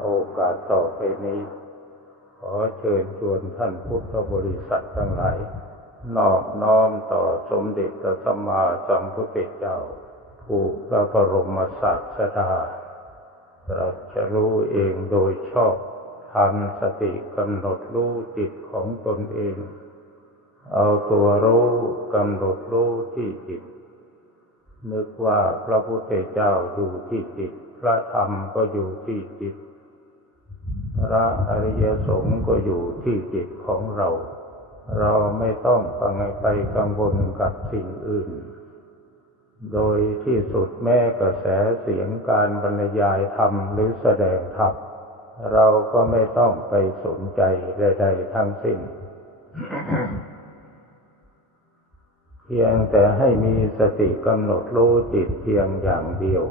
โอกาสต่อไปนี้ขอเชิญชวนท่านพุทธบริษัททั้งหลายนอบน้อมต่อสมเด็จพระสัมมาสัมพุทธเจ้าผู้พระบรมศาสดาตรัสรู้เองโดยชอบทำสติกำหนดรู้จิตของตนเองเอาตัวรู้กำหนดรู้ที่จิตนึกว่าพระพุทธเจ้าอยู่ที่จิตพระธรรมก็อยู่ที่จิตพระอริยสงฆ์ก็อยู่ที่จิตของเราเราไม่ต้องไปกังวลกับสิ่งอื่นโดยที่สุดแม้กระแสเสียงการบรรยายธรรมหรือแสดงธรรมเราก็ไม่ต้องไปสนใจใดๆทั้งสิ้น เพียงแต่ให้มีสติกำหนดรู้จิตเพียงอย่างเดียว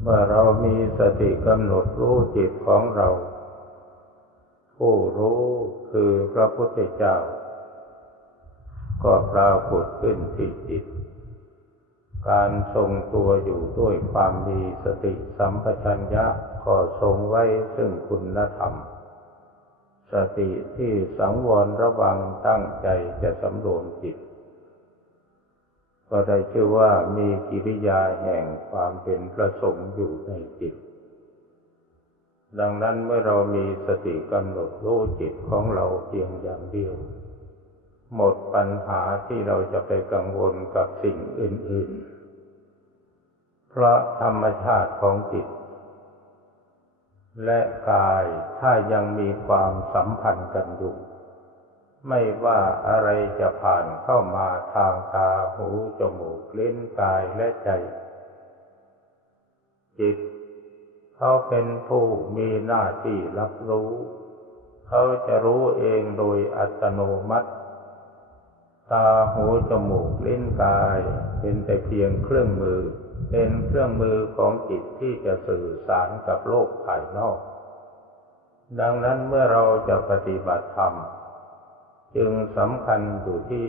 เมื่อเรามีสติกำหนดรู้จิตของเราผู้รู้คือพระพุทธเจ้าก็ปรากฏขึ้นที่จิตการทรงตัวอยู่ด้วยความมีสติสัมปชัญญะก็ทรงไว้ซึ่งคุณธรรมสติที่สังวรระวังตั้งใจจะสำรวมจิตก็ได้ชื่อว่ามีกิริยาแห่งความเป็นพระสงฆ์อยู่ในจิตดังนั้นเมื่อเรามีสติกำหนดรู้จิตของเราเพียงอย่างเดียวหมดปัญหาที่เราจะไปกังวลกับสิ่งอื่นๆเพราะธรรมชาติของจิตและกายถ้ายังมีความสัมพันธ์กันอยู่ไม่ว่าอะไรจะผ่านเข้ามาทางตาหูจมูกลิ้นกายและใจจิตเขาเป็นผู้มีหน้าที่รับรู้เขาจะรู้เองโดยอัตโนมัติตาหูจมูกลิ้นกายเป็นแต่เพียงเครื่องมือเป็นเครื่องมือของจิตที่จะสื่อสารกับโลกภายนอกดังนั้นเมื่อเราจะปฏิบัติธรรมจึงสำคัญอยู่ที่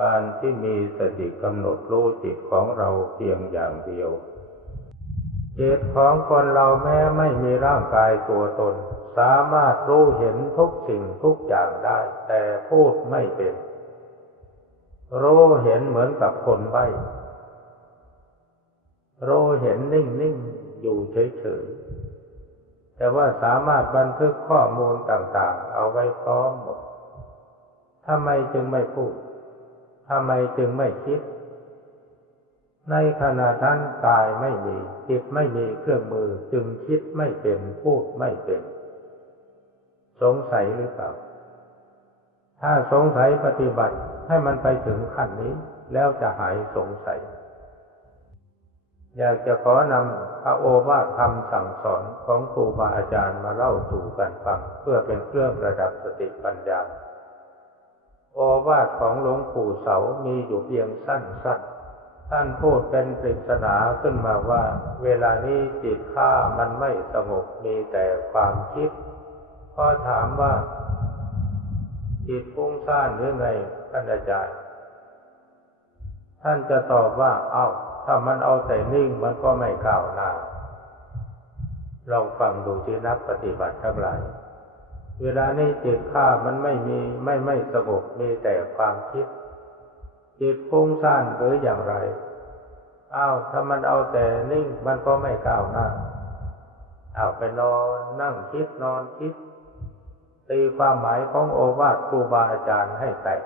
การที่มีสติกำหนดรู้จิตของเราเพียงอย่างเดียวจิตของคนเราแม้ไม่มีร่างกายตัวตนสามารถรู้เห็นทุกสิ่งทุกอย่างได้แต่พูดไม่เป็นรู้เห็นเหมือนกับคนใบ้รู้เห็นนิ่งๆอยู่เฉยๆแต่ว่าสามารถบันทึกข้อมูลต่างๆเอาไว้พร้อมหมดทำไมจึงไม่พูดทำไมจึงไม่คิดในขณะนั้นกายไม่มีจิตไม่มีเครื่องมือจึงคิดไม่เป็นพูดไม่เป็นสงสัยหรือเปล่าถ้าสงสัยปฏิบัติให้มันไปถึงขั้นนี้แล้วจะหายสงสัยอยากจะขอนำพระโอวาทคำสั่งสอนของครูบาอาจารย์มาเล่าสู่กันฟังเพื่อเป็นเครื่องประดับสติปัญญาโอวาทของหลวงปู่เสามีอยู่เพียงสั้นๆท่านพูดเป็นปริศนาขึ้นมาว่าเวลานี้จิตข้ามันไม่สงบมีแต่ความคิดพอถามว่าจิตฟุ้งซ่านหรือไงท่านอาจารย์ท่านจะตอบว่าถ้ามันเอาแต่นิ่งมันก็ไม่ก้าวหน้าลองฟังดูที่นักปฏิบัติทั้งหลายเวลานี้จิตข้ามันไม่สงบมีแต่ความคิดจิตฟุ้งซ่านหรืออย่างไรถ้ามันเอาแต่นิ่งมันก็ไม่ก้าวหน้าไปนอนนั่งคิดนอนคิดตีความหมายของโอวาทครูบาอาจารย์ให้แตก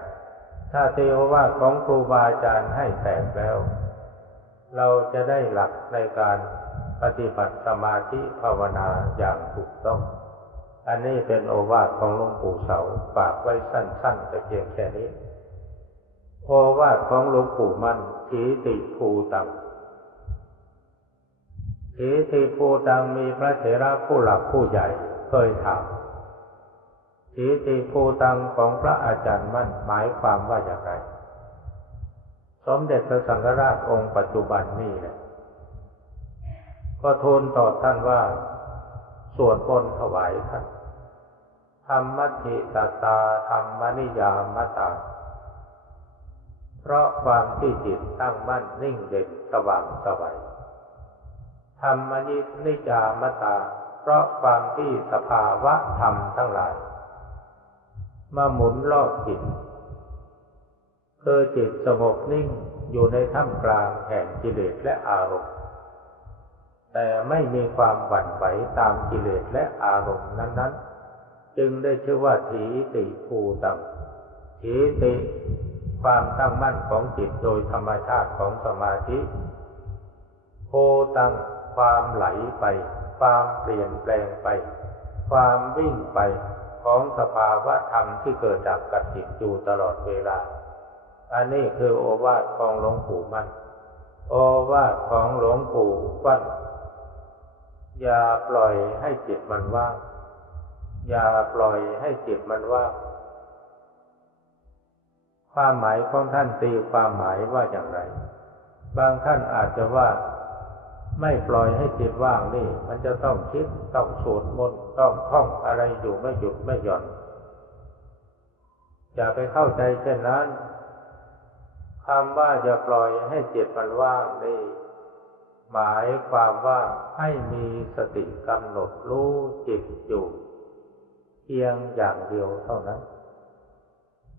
ถ้าตีโอวาทของครูบาอาจารย์ให้แตกแล้วเราจะได้หลักในการปฏิบัติสมาธิภาวนาอย่างถูกต้องอันนี้เป็นโอวาทของหลวงปู่เสาฝากไว้สั้นๆแต่เพียงแค่นี้โอวาทของหลวงปู่มั่นถีติภูตังถีติภูตังมีพระเถระผู้หลักผู้ใหญ่เคยถามถีติภูตังของพระอาจารย์มั่นหมายความว่าอย่างไรสมเด็จพระสังฆราชองค์ปัจจุบันนี่แหละก็ทูลตอบท่านว่าสวดมนต์ถวายท่านธรรมัตถิตตาธรรมนิยามตาเพราะความที่จิตตั้งมั่นนิ่งเด่นสว่างไสวธ ธรรมนิจามตาเพราะความที่สภาวะธรรมทั้งหลายมาหมุนรอบจิตคือจิตสงบนิ่งอยู่ในท่ามกลางแห่งกิเลสและอารมณ์แต่ไม่มีความหวั่นไหวตามกิเลสและอารมณ์นั้นๆจึงได้ชื่อว่าถีติภูตังถีติความตั้งมั่นของจิตโดยธรรมชาติของสมาธิภูตังความไหลไปความเปลี่ยนแปลงไปความวิ่งไปของสภาวะธรรมที่เกิดดับกับจิตอยู่ตลอดเวลาอันนี้คือโอวาทของหลวงปู่มั่นโอวาทของหลวงปู่ฟั่นอย่าปล่อยให้จิตมันว่างอย่าปล่อยให้จิตมันว่างความหมายของท่านตีความหมายว่าอย่างไรบางท่านอาจจะว่าไม่ปล่อยให้จิตว่างนี่มันจะต้องคิดต้องสวดมนต์ต้องท่องอะไรอยู่ไม่หยุดไม่หย่อนอย่าไปเข้าใจเช่นนั้นคำว่าอย่าปล่อยให้จิตมันว่างนี่หมายความว่าให้มีสติกำหนดรู้จิตอยู่เพียงอย่างเดียวเท่านั้น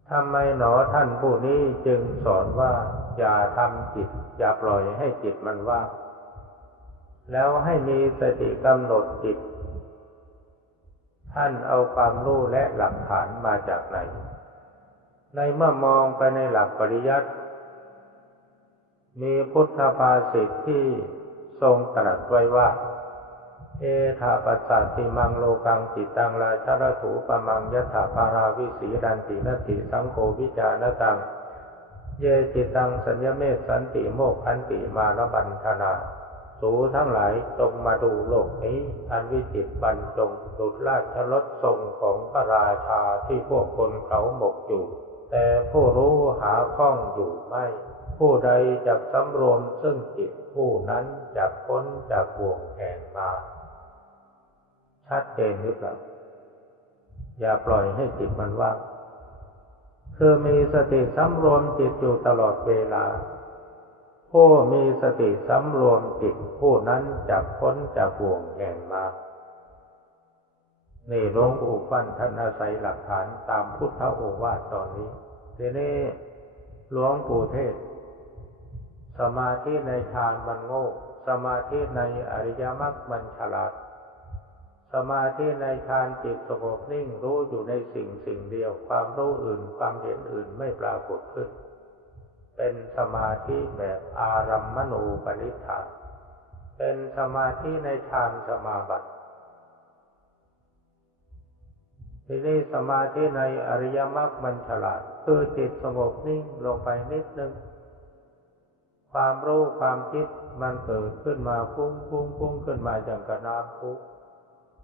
ทำไมหนอท่านผู้นี้จึงสอนว่าอย่าทำจิตอย่าปล่อยให้จิตมันว่างแล้วให้มีสติกำหนดจิตท่านเอาความรู้และหลักฐานมาจากไหนในเมื่อมองไปในหลักปริยัติมีพุทธภาษิตที่ทรงตรัสไว้ว่าเอธาปัสสัตติมังโลกังจิตตังราชรถูปมังยถาภาราวิสีดันตินัตถิสังโฆวิจารตังเยจิตังสัญญเมตสันติโมกขันติมารบันธนาสูทั้งหลายจงมาดูโลกนี้อันวิจิตรบรรจงดุจราชรถทรงของพระราชาที่พวกคนเขาหมกอยู่แต่ผู้รู้หาข้องอยู่ไม่ผู้ใดจักสำรวมซึ่งจิตผู้นั้นจักพ้นจากบ่วงแห่งมารชัดเจนหรือเปล่าอย่าปล่อยให้จิตมันว่างคือมีสติสำรวมจิตอยู่ตลอดเวลาผู้มีสติสำรวมจิตผู้นั้นจักพ้นจากบ่วงแห่งมารนี่หลวงปู่ฟั่นท่านอาศัยหลักฐานตามพุทธโอวาทตอนนี้ทีนี้หลวงปู่เทศสมาธิในฌานมันโง่สมาธิในอริยมรรคมันฉลาดสมาธิในฌานจิตสงบนิ่งรู้อยู่ในสิ่งเดียวความรู้อื่นความเห็นอื่นไม่ปรากฏขึ้นเป็นสมาธิแบบอารัมมณูปนิชฌานเป็นสมาธิในฌานสมาบัติทีนี้สมาธิในอริยมรรคมันฉลาดคือจิตสงบนิ่งลงไปนิดนึงความรู้ความคิดมันเกิดขึ้นมาฟุ้งขึ้นมาอย่างกระน้ำพุ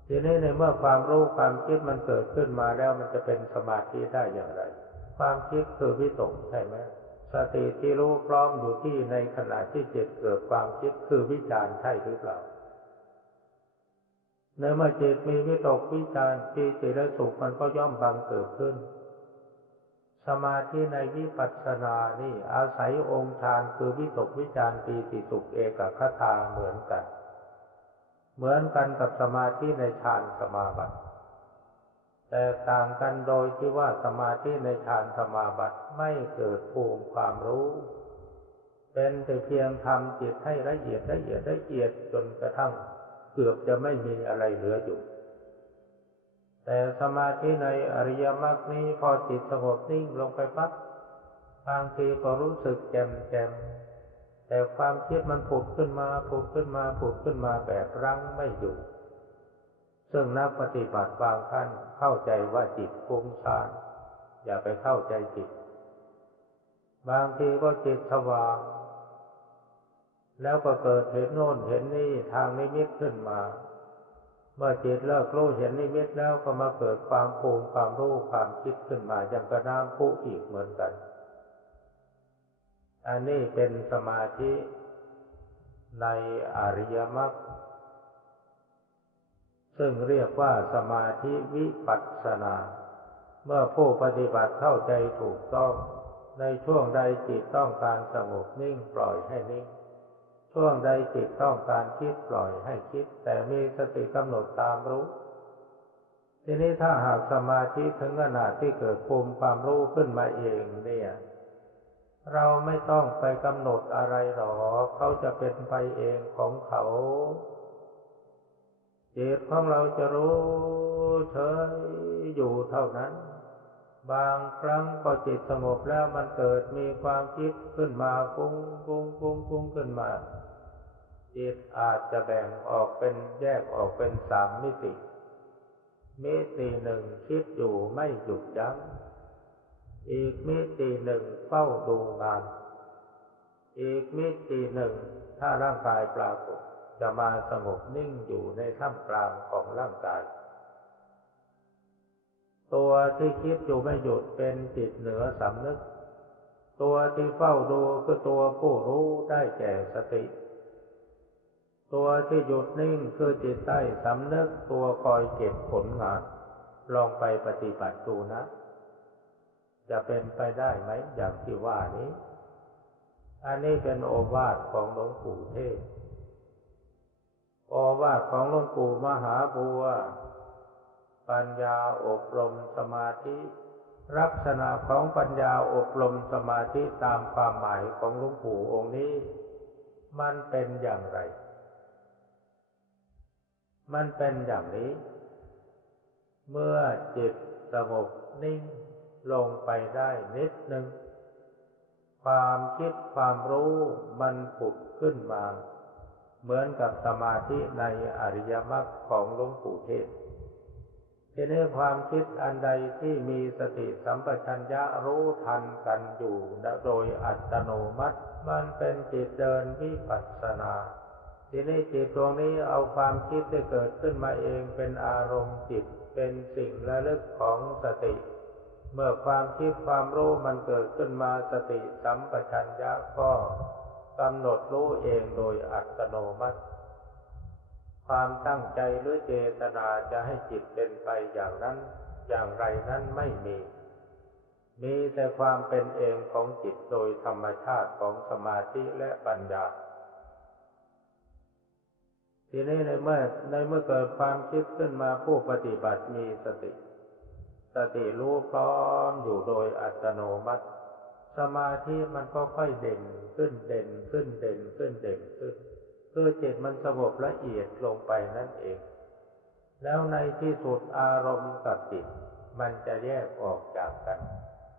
ทีนี้ในเมื่อความรู้ความคิดมันเกิดขึ้นมาแล้วมันจะเป็นสมาธิได้อย่างไรความคิดคือวิตกใช่ไหมสติที่รู้พร้อมอยู่ที่ในขณะที่จิตเกิดความคิดคือวิจารณ์ใช่หรือเปล่าในเมื่อจิตมีวิตกวิจารณ์ปีติและสุขมันก็ย่อมบังเกิดขึ้นสมาธิในวิปัสสนานี่อาศัยองค์ฌานคือวิตกวิจารปีติสุขเอกคตาเหมือนกันกับสมาธิในฌานสมาบัติแต่ต่างกันโดยที่ว่าสมาธิในฌานสมาบัติไม่เกิดภูมิความรู้เป็นแต่เพียงทำจิตให้ละเอียดจนกระทั่งเกือบจะไม่มีอะไรเหลืออยู่แต่สมาธิในอริยมรรคนี้พอจิตสงบนิ่งลงไปปั๊บบางทีก็รู้สึกแจ่มแต่ความคิดมันผุดขึ้นมาแบบรั้งไม่อยู่ซึ่งนักปฏิบัติบางท่านเข้าใจว่าจิตฟุ้งซ่านอย่าไปเข้าใจจิตบางทีก็จิตสว่างแล้วก็เกิดเห็นโน่นเห็นนี่ทางนิมิตขึ้นมาเมื่อจิตเลิกรู้เห็นนิมิตแล้วก็มาเกิดความภูมิความรู้ความคิดขึ้นมาอย่างกระน้ำพุอีกเหมือนกันอันนี้เป็นสมาธิในอริยมรรคซึ่งเรียกว่าสมาธิวิปัสสนาเมื่อผู้ปฏิบัติเข้าใจถูกต้องในช่วงใดจิตต้องการสงบนิ่งปล่อยให้นิ่งช่ ช่วงใดจิตต้องการคิดปล่อยให้คิดแต่มีสติกำหนดตามรู้ทีนี้ถ้าหากสมาธิถึงขนาดที่เกิดภูมิความรู้ขึ้นมาเองเนี่ยเราไม่ต้องไปกำหนดอะไรหรอกเขาจะเป็นไปเองของเขาจิตของเราจะรู้เฉยอยู่เท่านั้นบางครั้งพอจิตสงบแล้วมันเกิดมีความคิดขึ้นมาฟุ้งขึ้นมาจิตอาจจะแบ่งออกเป็นแยกออกเป็น3 มิติมิติหนึ่งคิดอยู่ไม่หยุดยั้งอีกมิติหนึ่งเฝ้าดูงานอีกมิติหนึ่งถ้าร่างกายปรากฏจะมาสงบนิ่งอยู่ในท่ามกลางของร่างกายตัวที่คิดอยู่ไม่หยุดเป็นจิตเหนือสำนึกตัวที่เฝ้าดูคือตัวผู้รู้ได้แก่สติตัวที่หยุดนิ่งคือจิตใต้สำนึกตัวคอยเก็บผลงานลองไปปฏิบัติดูนะจะเป็นไปได้ไหมอย่างที่ว่านี้อันนี้เป็นโอวาทของหลวงปู่เทศโอวาทของหลวงปู่มหาบัวปัญญาอบรมสมาธิลักษณะของปัญญาอบรมสมาธิตามความหมายของหลวงปู่องค์นี้มันเป็นอย่างไรมันเป็นอย่างนี้เมื่อจิตสงบนิ่งลงไปได้นิดนึงความคิดความรู้มันผุดขึ้นมาเหมือนกับสมาธิในอริยมรรคของหลวงปู่เทศทีนี้ความคิดอันใดที่มีสติสัมปชัญญะรู้ทันกันอยู่โดยอัตโนมัติมันเป็นจิตเดินวิปัสสนาทีนี้จิตดวงนี้เอาความคิดที่เกิดขึ้นมาเองเป็นอารมณ์จิตเป็นสิ่งระลึกของสติเมื่อความคิดความรู้มันเกิดขึ้นมาสติสัมปชัญญะก็กำหนดรู้เองโดยอัตโนมัติความตั้งใจหรือเจตนาจะให้จิตเป็นไปอย่างนั้นอย่างไรนั้นไม่มีแต่ความเป็นเองของจิตโดยธรรมชาติของสมาธิและปัญญาทีนี้ในเมื่อเกิดความคิดขึ้นมาผู้ปฏิบัติมีสติรู้พร้อมอยู่โดยอัตโนมัติสมาธิมันก็ค่อยเด่นขึ้นคือจิตมันสงบละเอียดลงไปนั่นเองแล้วในที่สุดอารมณ์กับจิตมันจะแยกออกจากกัน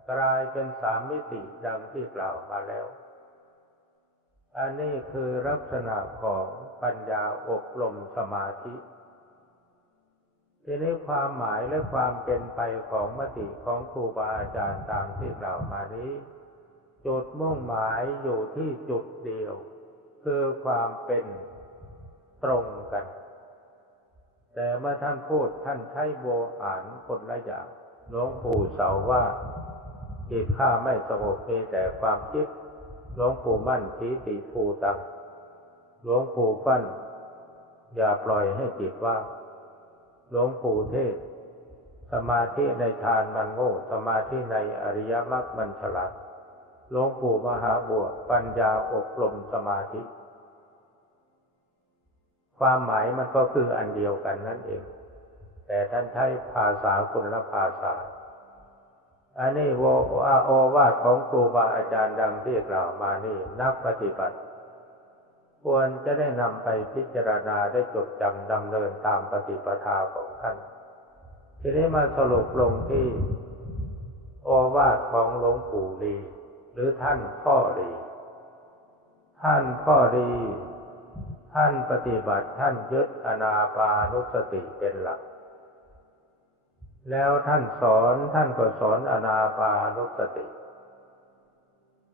กลายเป็น3 มิติดังที่กล่าวมาแล้วอันนี้คือลักษณะของปัญญาอบรมสมาธิทีนี้ความหมายและความเป็นไปของมติของครูบาอาจารย์ตามที่กล่าวมานี้จุดมุ่งหมายอยู่ที่จุดเดียวคือความเป็นตรงกันแต่เมื่อท่านพูดท่านใช้โวหารคนละอย่างหลวงปู่เสาว่าจิตข้าไม่สงบมีแต่ความคิดหลวงปู่มั่นสีติภูตังหลวงปู่ฟั่นอย่าปล่อยให้จิตว่างหลวงปู่เทศสมาธิในฌานมันโง่สมาธิในอริยมรรคมันฉลาดหลวงปู่มหาบัวปัญญาอบรมสมาธิความหมายมันก็คืออันเดียวกันนั่นเองแต่ท่านใช้ภาษาคนละภาษาอันนี้โอวาทของครูบาอาจารย์ดังที่กล่าวมานี่นักปฏิบัติควรจะได้นำไปพิจารณาได้จดจำดำเนินตามปฏิปทาของท่านทีนี้มาสรุปลงที่โอวาทของหลวงปู่ลีหรือท่านพ่อลีท่านปฏิบัติท่านยึดอานาปานุสติเป็นหลักแล้วท่านก็สอนอานาปานุสติ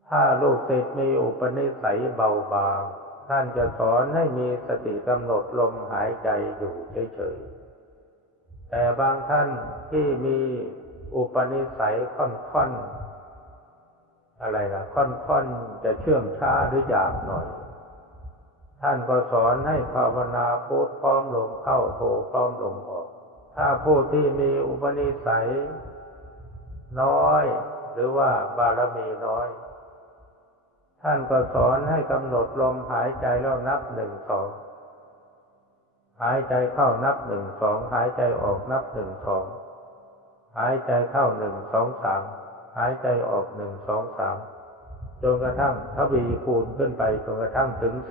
ถ้าลูกศิษย์มีอุปนิสัยเบาบางท่านจะสอนให้มีสติกำหนดลมหายใจอยู่เฉยๆแต่บางท่านที่มีอุปนิสัยค่อนจะเชื่องช้าหรือหยาบหน่อยท่านก็สอนให้ภาวนาพุทโธพร้อมลมเข้าโธพร้อมลมออกถ้าผู้ที่มีอุปนิสัยน้อยหรือว่าบารมีน้อย ท่านก็สอนให้กำหนดลมหายใจแล้วนับหนึ่งสองหายใจเข้านับหนึ่งสองหายใจออกนับหนึ่งสองหายใจเข้าหนึ่งสองสามหายใจออกหนึ่งสองสามจนกระทั่งทวีคูณขึ้นไปจนกระทั่งถึง10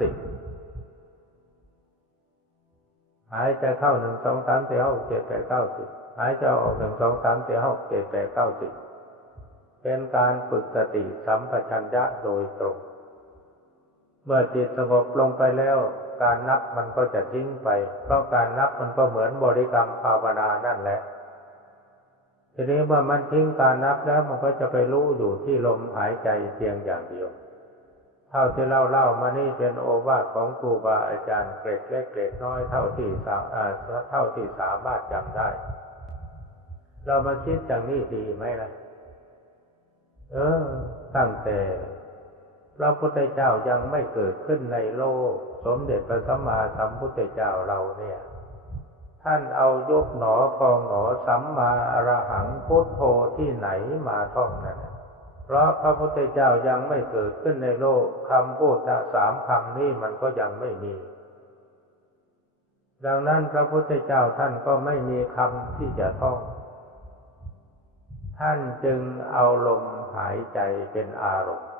หายใจเข้า1 2 3 4 5 6 7 8 9 10หายใจออก1 2 3 4 5 6 7 8 9 10เป็นการฝึกสติสัมปชัญญะโดยตรงเมื่อจิตสงบลงไปแล้วการนับมันก็จะทิ้งไปเพราะการนับมันก็เหมือนบริกรรมภาวนานั่นแหละทีนี้เมื่อมันทิ้งการนับแล้วมันก็จะไปรู้อยู่ที่ลมหายใจเพียงอย่างเดียวเท่าที่เล่ามานี่เป็นโอวาทของครูบาอาจารย์เกร็ดเล็กเกร็ดน้อยเท่าที่สามารถจำได้เรามาคิดอย่างนี้ดีไหมล่ะตั้งแต่พระพุทธเจ้ายังไม่เกิดขึ้นในโลกสมเด็จพระสัมมาสัมพุทธเจ้าเราเนี่ยท่านเอายกหนอพองหนอสัมมาอรหังพุทโธที่ไหนมาท่องนั่นเพราะพระพุทธเจ้ายังไม่เกิดขึ้นในโลกคำพูด3 คำนี้มันก็ยังไม่มีดังนั้นพระพุทธเจ้าท่านก็ไม่มีคำที่จะท่องท่านจึงเอาลมหายใจเป็นอารมณ์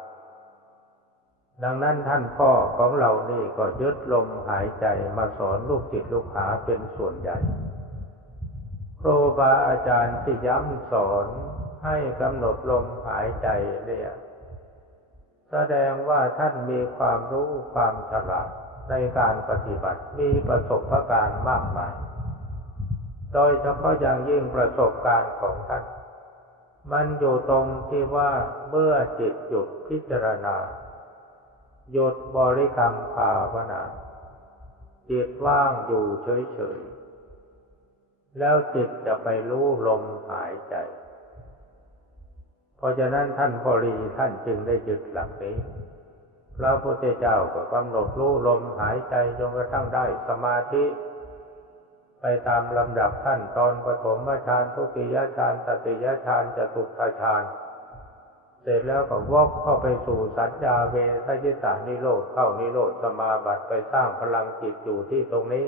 ดังนั้นท่านพ่อของเรานี่ก็ยึดลมหายใจมาสอนลูกศิษย์ลูกหาเป็นส่วนใหญ่ครูบาอาจารย์ที่ย้ำสอนให้กำหนดลมหายใจเนี่ยแสดงว่าท่านมีความรู้ความฉลาดในการปฏิบัติมีประสบการณ์มากมายโดยเฉพาะอย่างยิ่งประสบการณ์ของท่านมันอยู่ตรงที่ว่าเมื่อจิตหยุดพิจารณาหยุดบริกรรมภาวนาจิตว่างอยู่เฉยๆแล้วจิตจะไปรู้ลมหายใจเพราะฉะนั้นท่านพอดีท่านจึงได้ยึดหลักนี้พระพุทธเจ้าก็กำหนดรู้ลมหายใจจนกระทั่งได้สมาธิไปตามลำดับขั้นตอนปฐมฌานทุติยฌานตติยฌานจตุตถฌานเสร็จแล้วก็วกเข้าไปสู่สัญญาเวทยิตานิโรธเข้านิโรธสมาบัติไปสร้างพลังจิตอยู่ที่ตรงนี้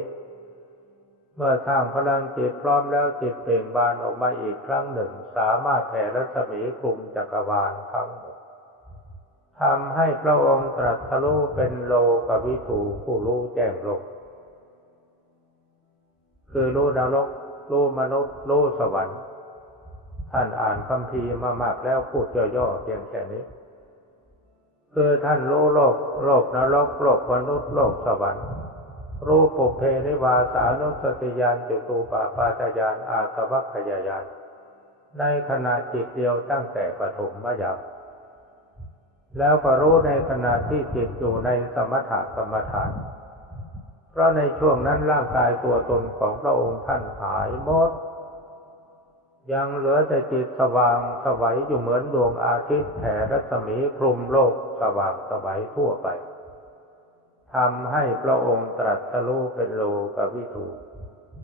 เมื่อสร้างพลังจิตพร้อมแล้วจิตเปล่งบานออกมาอีกครั้งหนึ่งสามารถแผ่รัศมีคลุมจักรวาลทั้งหมดทำให้พระองค์ตรัสรู้เป็นโลกวิถูผู้รู้แจ้งโลกคือรู้นรกรู้มนุษย์รู้สวรรค์ท่านอ่านคัมภีร์มามากแล้วพูดย่อๆเพียงแค่นี้คือท่านรู้โลกนรกโลกมนุษย์โลกสวรรค์รู้ปุพเพนิวาสานุสติญาณจตุปปาทญาณอาสวัคคยญาณในขณะจิตเดียวตั้งแต่ปฐมยามแล้วก็รู้ในขณะที่จิตอยู่ในสมถกรรมฐานเพราะในช่วงนั้นร่างกายตัวตนของพระองค์ท่านหายหมดยังเหลือแต่จิตสว่างไสวอยู่เหมือนดวงอาทิตย์แผ่รัศมีคลุมโลกสว่างไสวทั่วไปทำให้พระองค์ตรัสรู้เป็นโลกวิถู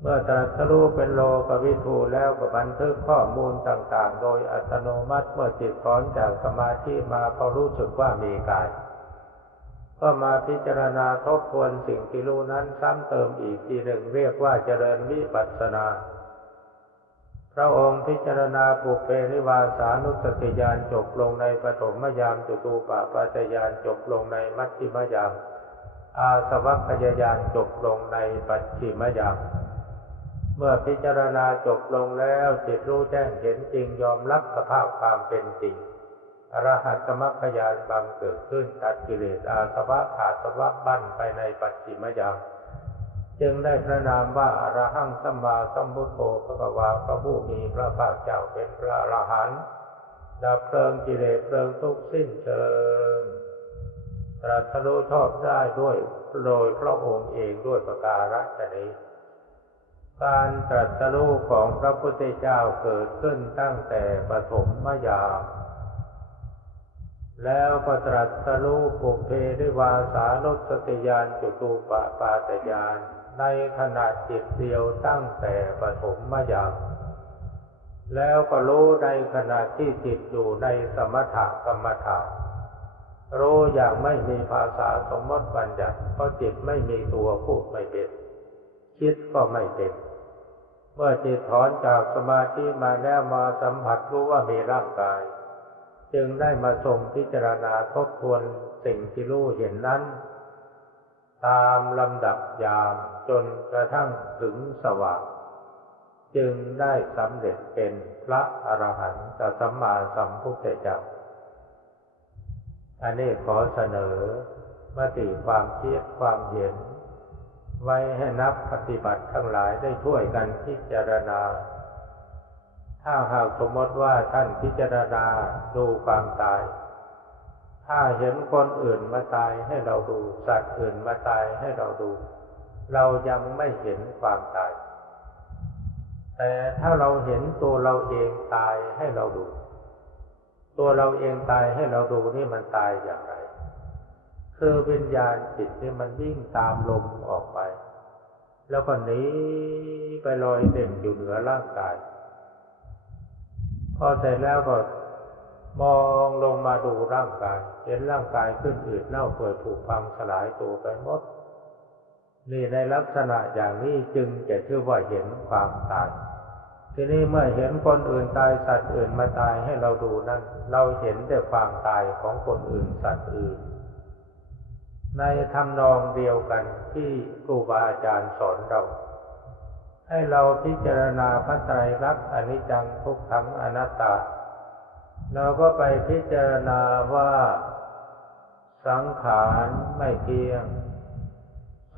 เมื่อตรัสรู้เป็นโลกวิถูแล้วก็บันทึกข้อมูลต่างๆโดยอัตโนมัติเมื่อจิตถอนจากสมาธิมาพอรู้สึกว่ามีกายก็มาพิจารณาทบทวนสิ่งที่รู้นั้นซ้ำเติมอีกทีหนึ่งเรียกว่าเจริญวิปัสสนาพระองค์พิจารณาปุพเพนิวาสานุสติญาณจบลงในปฐมยามจตุปปาทญาณจบลงในมัชฌิมยามอาสวัคคยญาณจบลงในปัจฉิมยามเมื่อพิจารณาจบลงแล้วจิตรู้แจ้งเห็นจริงยอมรับสภาพความเป็นจริงอรหัตมรรคญาณบังเกิดขึ้นตัดกิเลสอาสวะขาดสวะบั้นไปในปัจฉิมยามจึงได้พระนามว่าอรหังสัมมาสัมพุทโธภควาพระผู้มีพระภาคเจ้าเป็นพระอรหันต์ดับเพลิงกิเลสเพลิงทุกข์สิ้นเชิงตรัสรู้ชอบได้ด้วยโดยพระองค์เองด้วยประการฉะนี้การตรัสรู้ของพระพุทธเจ้าเกิดขึ้นตั้งแต่ปฐมยามแล้วก็ตรัสรู้ปุพเพนิวาสานุสติญาณจตุปปาทญาณในขณะจิตเดียวตั้งแต่ปฐมยามแล้วก็รู้ในขณะที่จิตอยู่ในสมถกรรมฐาน รู้อย่างไม่มีภาษาสมมติบัญญัติเพราะจิตไม่มีตัวพูดไม่เป็นคิดก็ไม่เป็นเมื่อจิตถอนจากสมาธิมาแล้วมาสัมผัสรู้ว่ามีร่างกายจึงได้มาทรงพิจารณาทบทวนสิ่งที่รู้เห็นนั้นตามลำดับยามจนกระทั่งถึงสว่างจึงได้สำเร็จเป็นพระอรหันตสัมมาสัมพุทธเจ้าอันนี้ขอเสนอมติความคิดความเห็นไว้ให้นักปฏิบัติทั้งหลายได้ช่วยกันพิจารณาถ้าหากสมมติว่าท่านพิจารณาดูความตายถ้าเห็นคนอื่นมาตายให้เราดูสัตว์อื่นมาตายให้เราดูเรายังไม่เห็นความตายแต่ถ้าเราเห็นตัวเราเองตายให้เราดูตัวเราเองตายให้เราดูนี่มันตายอย่างไรคือวิญญาณจิตนี่มันวิ่งตามลมออกไปแล้วก็หนีไปลอยเด่นอยู่เหนือร่างกายพอเสร็จแล้วก็มองลงมาดูร่างกายเห็นร่างกายขึ้นอืดเน่าเปื่อยผุพังสลายตัวไปหมดนี่ในลักษณะอย่างนี้จึงจะชื่อว่าเห็นความตายทีนี้เมื่อเห็นคนอื่นตายสัตว์อื่นมาตายให้เราดูนั่นเราเห็นแต่ความตายของคนอื่นสัตว์อื่นในทำนองเดียวกันที่ครูบาอาจารย์สอนเราให้เราพิจารณาพระไตรลักษณ์อนิจจังทุกขังอนัตตาเราก็ไปพิจารณาว่าสังขารไม่เที่ยง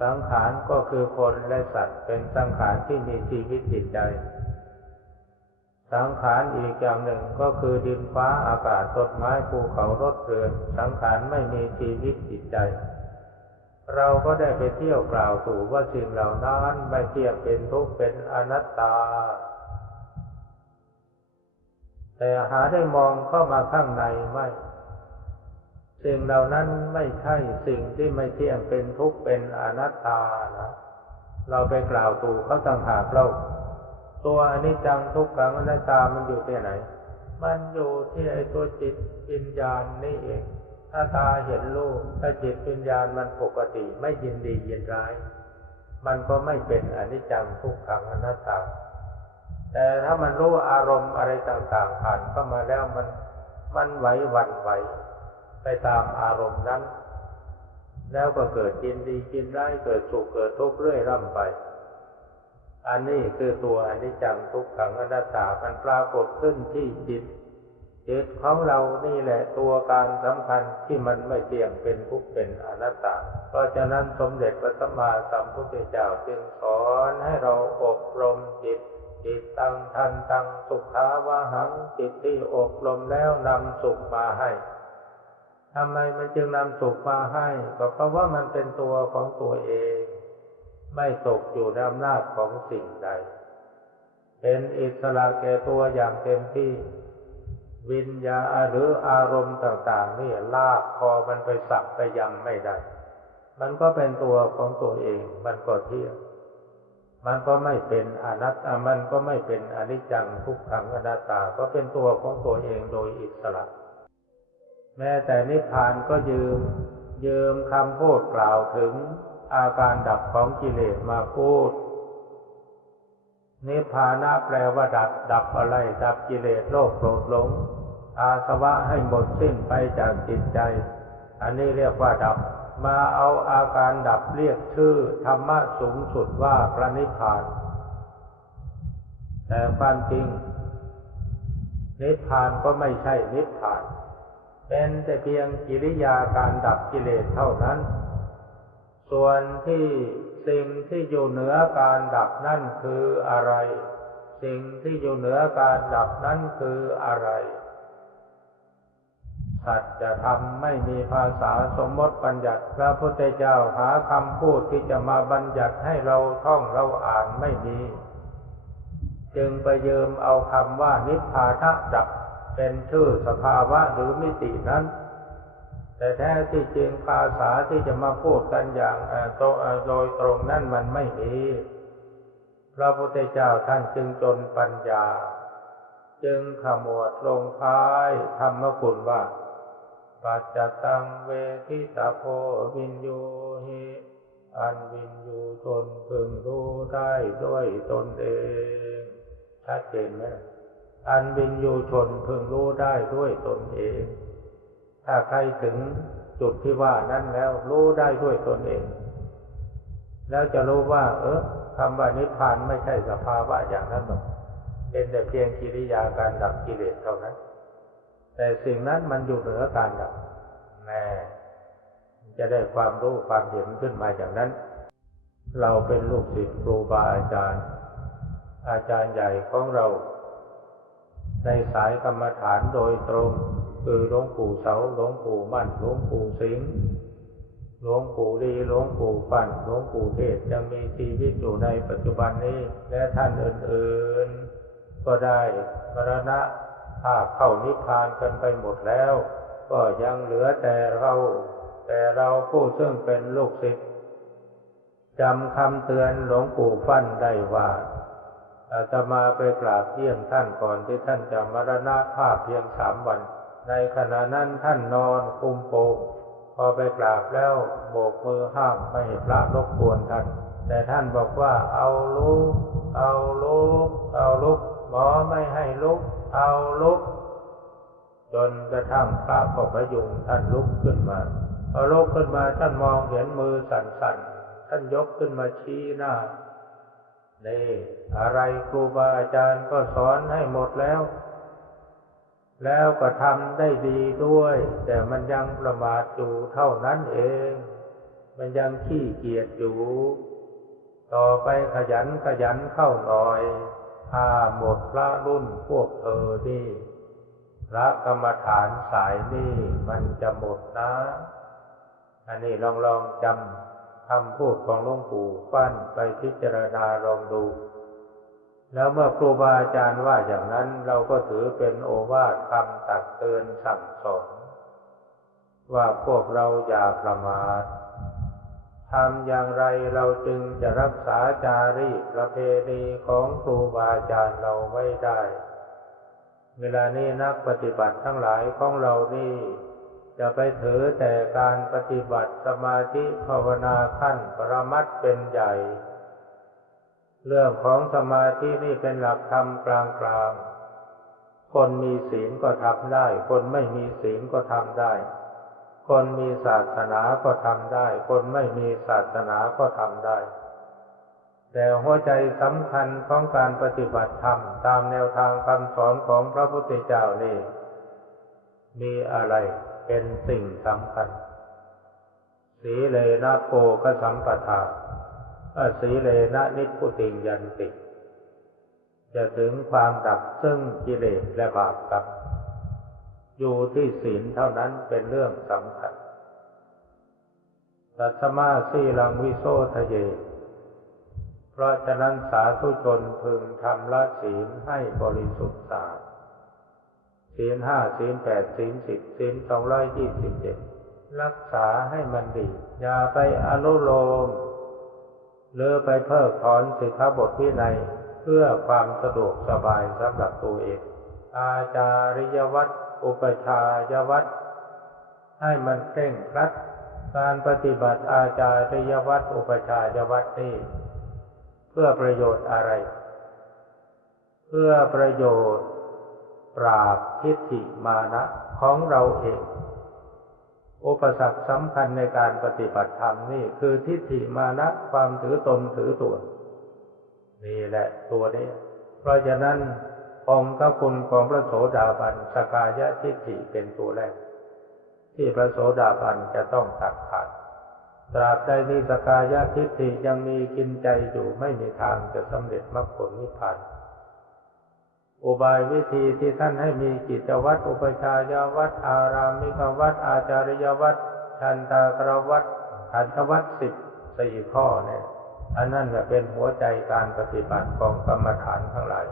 สังขารก็คือคนและสัตว์เป็นสังขารที่มีชีวิตจิตใจสังขารอีกอย่างหนึ่งก็คือดินฟ้าอากาศต้นไม้ภูเขารถเรือนสังขารไม่มีชีวิตจิตใจเราก็ได้ไปเที่ยวกล่าวตู่ว่าสิ่งเหล่านั้นไม่เที่ยงเป็นทุกข์เป็นอนัตตาแต่หาได้มองเข้ามาข้างในไม่สิ่งเหล่านั้นไม่ใช่สิ่งที่ไม่เที่ยงเป็นทุกข์เป็นอนัตตานะเราไปกล่าวตู่เขาต่างหากเราตัวอนิจจังทุกขังอนัตตามันอยู่ที่ไหนมันอยู่ที่ไอ้ตัวจิตวิญญาณนี่เองถ้าตาเห็นรูปถ้าจิตวิญญาณมันปกติไม่ยินดียินร้ายมันก็ไม่เป็นอนิจจังทุกขังอนัตตาแต่ถ้ามันรู้อารมณ์อะไรต่างๆผ่านเข้ามาแล้วมันไหวหวั่นไหวไปตามอารมณ์นั้นแล้วก็เกิดยินดียินร้ายเกิดสุขเกิดทุกข์เรื่อยร่ำไปอันนี้คือตัวอนิจจังทุกขังอนัตตามันปรากฏขึ้นที่จิตของเรานี่แหละตัวการสำคัญที่มันไม่เที่ยงเป็นทุกข์เป็นอนัตตาเพราะฉะนั้นสมเด็จพระสัมมาสัมพุทธเจ้าจึงสอนให้เราอบรมจิตตังทันตังสุขาวาหังจิตที่อบรมแล้วนำสุขมาให้ทำไมมันจึงนำสุขมาให้ก็เพราะว่ามันเป็นตัวของตัวเองไม่ตกอยู่ในอำนาจของสิ่งใดเป็นอิสระแก่ตัวอย่างเต็มที่วิญญาณหรืออารมณ์ต่างๆนี่ลากคอมันไปสักไปยำไม่ได้มันก็เป็นตัวของตัวเองมันก็เที่ยงมันก็ไม่เป็นอนัตตามันก็ไม่เป็นอนิจจังทุกขังอนัตตาก็เป็นตัวของตัวเองโดยอิสระแม้แต่นิพพานก็ยืมคำพูดกล่าวถึงอาการดับของกิเลสมาพูดนิพพานะแปลว่าดับอะไรดับกิเลสโลภโกรธหลงอาสวะให้หมดสิ้นไปจากจิตใจอันนี้เรียกว่าดับมาเอาอาการดับเรียกชื่อธรรมะสูงสุดว่าพระนิพพานแต่ความจริงนิพพานก็ไม่ใช่นิพพานเป็นแต่เพียงกิริยาการดับกิเลสเท่านั้นส่วนที่สิ่งที่อยู่เหนือการดับนั่นคืออะไรสิ่งที่อยู่เหนือการดับนั่นคืออะไรสัจธรรมไม่มีภาษาสมมติบัญญัติพระพุทธเจ้าหาคำพูดที่จะมาบัญญัติให้เราท่องเราอ่านไม่มีจึงไปยืมเอาคำว่านิพพานะดับเป็นชื่อสภาวะหรือมิตินั้นแต่แท้ที่จริงภาษาที่จะมาพูดกันอย่างโดยตรงนั้นมันไม่มีพระพุทธเจ้าท่านจึงจนปัญญาจึงขมวดลงท้ายธรรมคุณว่า ปัจจตังเวทิตาโพวินยูหิอันวินยูชนพึงรู้ได้ด้วยตนเองชัดเจนไหมอันวินยูชนพึงรู้ได้ด้วยตนเองถ้าใครถึงจุดที่ว่านั้นแล้วรู้ได้ด้วยตนเองแล้วจะรู้ว่าคำว่านิพพานไม่ใช่สภาวะอย่างนั้นหรอกเป็นแต่เพียงกิริยาการดับกิเลสเท่านั้นแต่สิ่งนั้นมันอยู่เหนือการดับแน่จะได้ความรู้ความเห็นขึ้นมาอย่างนั้นเราเป็นลูกศิษย์ครูบาอาจารย์อาจารย์ใหญ่ของเราในสายกรรมฐานโดยตรงคือหลวงปู่เสาหลวงปู่มั่นหลวงปู่สิงห์หลวงปู่ดีหลวงปู่ปั่นหลวงปู่เทศยังมีชีวิตอยู่ในปัจจุบันนี้และท่านอื่นๆก็ได้มรณภาพเข้านิพพานกันไปหมดแล้วก็ยังเหลือแต่เราผู้ซึ่งเป็นลูกศิษย์จำคำเตือนหลวงปู่ฟั่นได้ว่าอาตมาไปกราบเยี่ยมท่านก่อนที่ท่านจะมรณภาพเพียง3 วันในขณะนั้นท่านนอนคุมโปงพอไปกราบแล้วโบกมือห้ามไม่ให้พระรบกวนท่านแต่ท่านบอกว่าเอาลุกหมอไม่ให้ลุกเอาลุกจนกระทั่งพระก็พยุงท่านลุกขึ้นมาพอลุกขึ้นมาท่านมองเห็นมือสั่นๆท่านยกขึ้นมาชี้หน้านี่อะไรครูบาอาจารย์ก็สอนให้หมดแล้วก็ทำได้ดีด้วยแต่มันยังประมาทอยู่เท่านั้นเองมันยังขี้เกียจอยู่ต่อไปขยันเข้าหน่อยหมดพระรุ่นพวกเธอนี่พระกรรมฐานสายนี่มันจะหมดนะอันนี้ลองจำคำพูดของหลวงปู่ฟั่นไปพิจารณาลองดูแล้วเมื่อครูบาอาจารย์ว่าอย่างนั้นเราก็ถือเป็นโอวาทคำตักเตือนสั่งสอนว่าพวกเราอย่าประมาททำอย่างไรเราจึงจะรักษาจารีตประเพณีของครูบาอาจารย์เราไว้ได้เวลานี้นักปฏิบัติทั้งหลายของเรานี่จะไปถือแต่การปฏิบัติสมาธิภาวนาขั้นปรมัตถ์เป็นใหญ่เรื่องของสมาธินี่เป็นหลักธรรมกลางๆคนมีศีลก็ทำได้คนไม่มีศีลก็ทำได้คนมีศาสนาก็ทำได้คนไม่มีศาสนาก็ทำได้แต่หัวใจสำคัญของการปฏิบัติธรรมตามแนวทางคำสอนของพระพุทธเจ้านี่มีอะไรเป็นสิ่งสำคัญสีเลนะโภคสัมปทาสีเลนะนิพพุติยันติจะถึงความดับซึ่งกิเลสและบาปกรรมอยู่ที่ศีลเท่านั้นเป็นเรื่องสำคัญตัสมาสีลังวิโสทะเยเพราะฉะนั้นสาธุชนพึงทำละศีลให้บริสุทธิ์สะอาดศีล 5 ศีล 8 ศีล 10 ศีล 227รักษาให้มันดีอย่าไปอนุโลมหรือไปเพิกถอนสิกขาบทวินัยเพื่อความสะดวกสบายสำหรับตัวเองอาจาริยวัตรอุปชายวัตรให้มันเคร่งครัดการปฏิบัติอาจาริยวัตรอุปชายวัตรนี่เพื่อประโยชน์อะไรเพื่อประโยชน์ปราบทิฏฐิมานะของเราเองอุปสรรคสำคัญในการปฏิบัติธรรมนี่คือทิฏฐิมานะความถือตนถือตัวนี่แหละตัวนี้เพราะฉะนั้นองค์คุณของพระโสดาบันสกายทิฏฐิเป็นตัวแรกที่พระโสดาบันจะต้องตัดขาดตราบใดที่สกายทิฏฐิยังมีกินใจอยู่ไม่มีทางจะสำเร็จมรรคผลนิพพานอุบายวิธีที่ท่านให้มีกิจวัตรอุปชายวัตรอารามิกวัตรอาจาริยวัตรชันตากรวัตรขันธวัตร14 ข้อเนี่ยอันนั้นเป็นหัวใจการปฏิบัติของกรรมฐานทั้งหลาย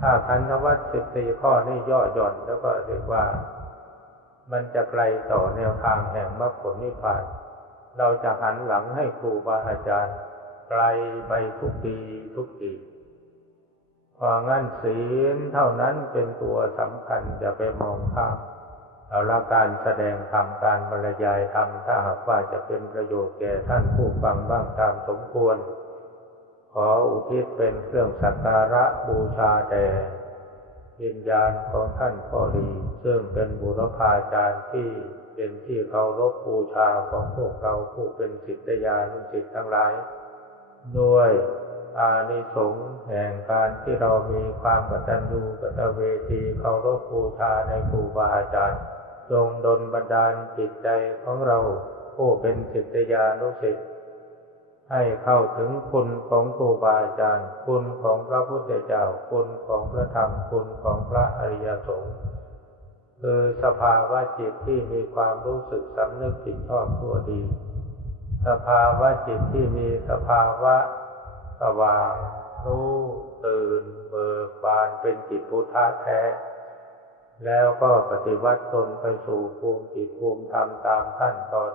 ถ้าขันธวัตร14 ข้อนี่ย่อหย่อนแล้วก็เรียกว่ามันจะไกลต่อแนวทางแห่งมรรคผลนิพพานเราจะหันหลังให้ครูบาอาจารย์ไกลไปทุกปีเพราะงั้นศีลเท่านั้นเป็นตัวสำคัญอย่าไปมองข้าม เอาละการแสดงธรรมการบรรยายธรรมถ้าหากว่าจะเป็นประโยชน์แก่ท่านผู้ฟังบ้างตามสมควรขออุทิศเป็นเครื่องสักการะบูชาแด่วิญญาณของท่านพ่อดีซึ่งเป็นบุรพาจารย์ที่เป็นที่เคารพบูชาของพวกเราผู้เป็นศิษยานุศิษย์ทั้งหลายด้วยอานิสงส์แห่งการที่เรามีความกตัญญูกตเวทีเคารพบูชาในครูบาอาจารย์จงดลบันดาลจิตใจของเราผู้เป็นศิษยานุศิษย์ให้เข้าถึงคุณของครูบาอาจารย์คุณของพระพุทธเจ้าคุณของพระธรรมคุณของพระอริยสงฆ์คือสภาวะจิตที่มีความรู้สึกสำนึกผิดชอบชั่วดีสภาวะจิตที่มีสภาวะสว่างรู้ตื่นเบิกบานเป็นจิตพุทธะแท้แล้วก็ปฏิวัติตนไปสู่ภูมิจิตภูมิธรรมตามขั้นตอน